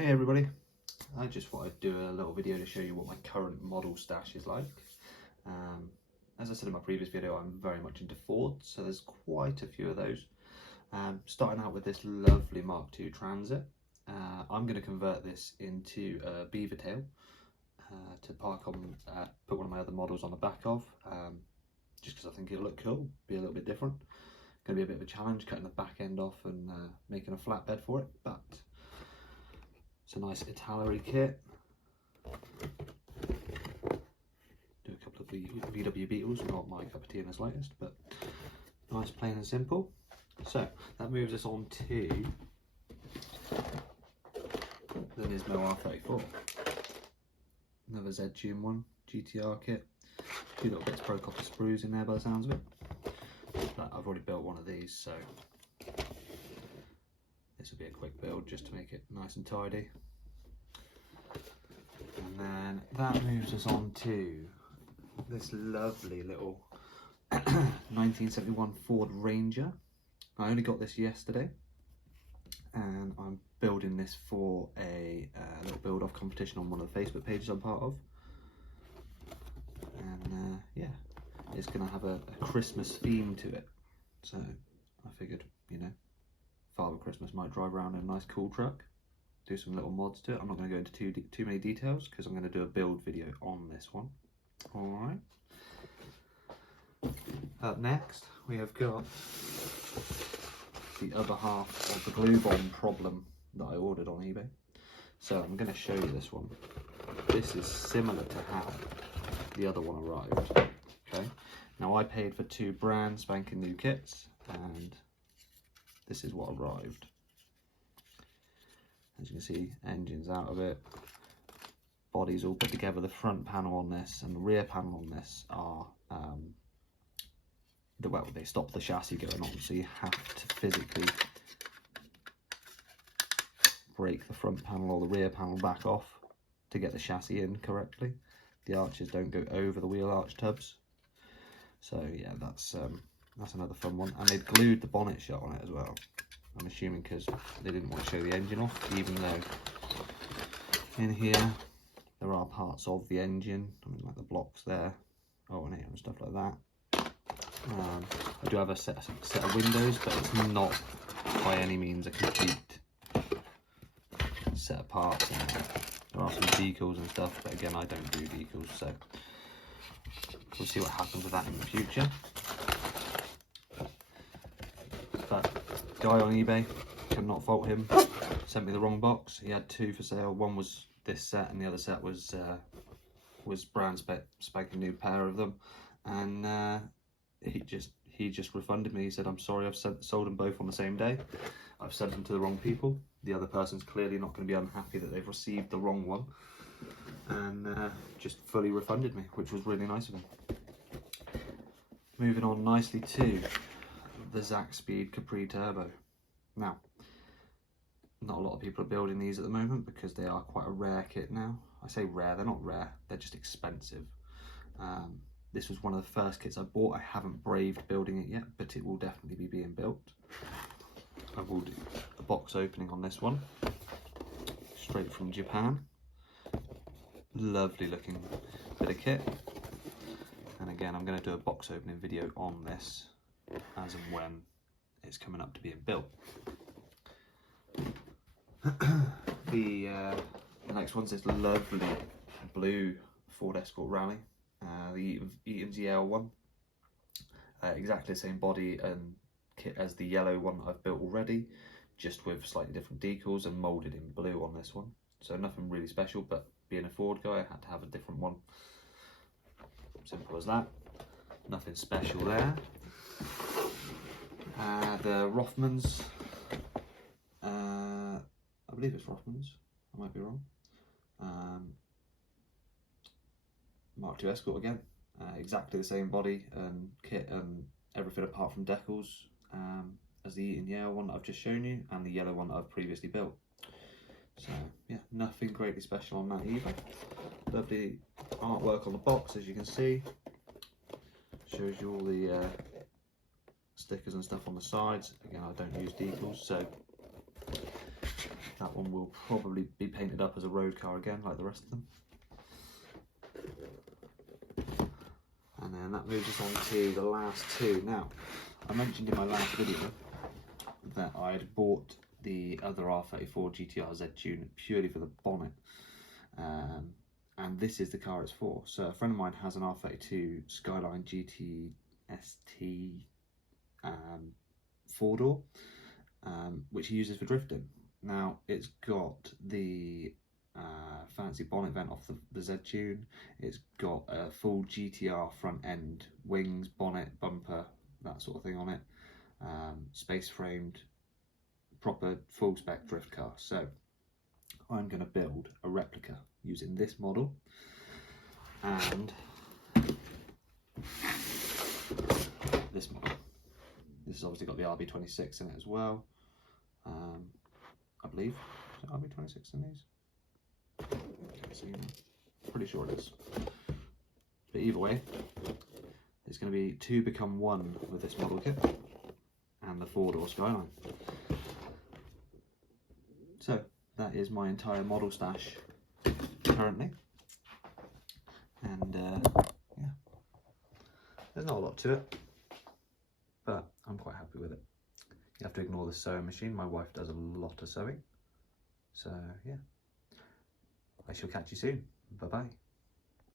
Hey everybody, I just thought I'd do a little video to show you what my current model stash is like. As I said in my previous video, I'm very much into Fords, so there's quite a few of those. Starting out with this lovely Mark II Transit. I'm going to convert this into a beaver tail to park on, put one of my other models on the back of, just because I think it'll look cool, be a little bit different. Going to be a bit of a challenge cutting the back end off and making a flatbed for it, but it's a nice Italeri kit. Do a couple of VW Beetles, not my cup of tea in the slightest, but nice, plain and simple. So that moves us on to the Nismo R34. Another Z Tune one, GTR kit. A few little bits pro copper sprues in there by the sounds of it. But I've already built one of these, so this will be a quick build just to make it nice and tidy. And then that moves us on to this lovely little 1971 Ford Ranger. I only got this yesterday and I'm building this for a little build off competition on one of the Facebook pages I'm part of. And yeah, it's going to have a Christmas theme to it. So I figured, you know, Father Christmas might drive around in a nice cool truck, do some little mods to it. I'm not going to go into too many details because I'm going to do a build video on this one. Alright. Up next, we have got the other half of the glue bomb problem that I ordered on eBay. So I'm going to show you this one. This is similar to how the other one arrived. Okay. Now I paid for two brand spanking new kits, and this is what arrived. As you can see, engine's out of it, body's all put together. The front panel on this and the rear panel on this are well, they stop the chassis going on, so you have to physically break the front panel or the rear panel back off to get the chassis in correctly. The arches don't go over the wheel arch tubs. So yeah, that's another fun one. And they've glued the bonnet shut on it as well. I'm assuming because they didn't want to show the engine off, even though in here there are parts of the engine. I mean, like the blocks there, alternator and stuff like that. I do have a set of windows, but it's not by any means a complete set of parts. There are some decals and stuff, but again, I don't do decals, so we'll see what happens with that in the future. But guy on eBay, could not fault him, sent me the wrong box. He had two for sale. One was this set and the other set was brand spanking new pair of them, and he just refunded me. He said, I'm sorry, I've sold them both on the same day. I've sent them to the wrong people. The other person's clearly not going to be unhappy that they've received the wrong one, and just fully refunded me, which was really nice of him. Moving on nicely to the Zack Speed Capri Turbo. Now, not a lot of people are building these at the moment because they are quite a rare kit now. I say rare, they're not rare, they're just expensive. This was one of the first kits I bought. I haven't braved building it yet, but it will definitely be being built. I will do a box opening on this one, straight from Japan. Lovely looking bit of kit. And again, I'm going to do a box opening video on this as and when it's coming up to being built. The next one's this lovely blue Ford Escort Rally, the Eaton's EL one. Exactly the same body and kit as the yellow one that I've built already, just with slightly different decals and moulded in blue on this one. So nothing really special, but being a Ford guy, I had to have a different one. Simple as that. Nothing special there. The Rothmans, I believe it's Rothmans, I might be wrong. Mark II Escort again, exactly the same body and kit and everything apart from decals as the Eaton yellow one that I've just shown you and the yellow one that I've previously built. So yeah, nothing greatly special on that either. Lovely artwork on the box, as you can see. Shows you all the stickers and stuff on the sides. Again, I don't use decals, so that one will probably be painted up as a road car again, like the rest of them. And then that moves us on to the last two. Now, I mentioned in my last video that I'd bought the other R34 GTR Z Tune purely for the bonnet. And this is the car it's for. So a friend of mine has an R32 Skyline GT ST 4-door, which he uses for drifting. Now, it's got the fancy bonnet vent off the Z Tune. It's got a full GTR front end, wings, bonnet, bumper, that sort of thing on it. Space framed, proper full spec drift car. So I'm going to build a replica using this model and this model. This has obviously got the RB26 in it as well. I believe. Is it RB26 in these? Can't see now. Pretty sure it is. But either way, it's going to be 2 become 1 with this model kit and the 4-door Skyline. So that is my entire model stash currently, and yeah, there's not a lot to it, but I'm quite happy with it. You have to ignore the sewing machine. My wife does a lot of sewing, so yeah, I shall catch you soon. Bye bye.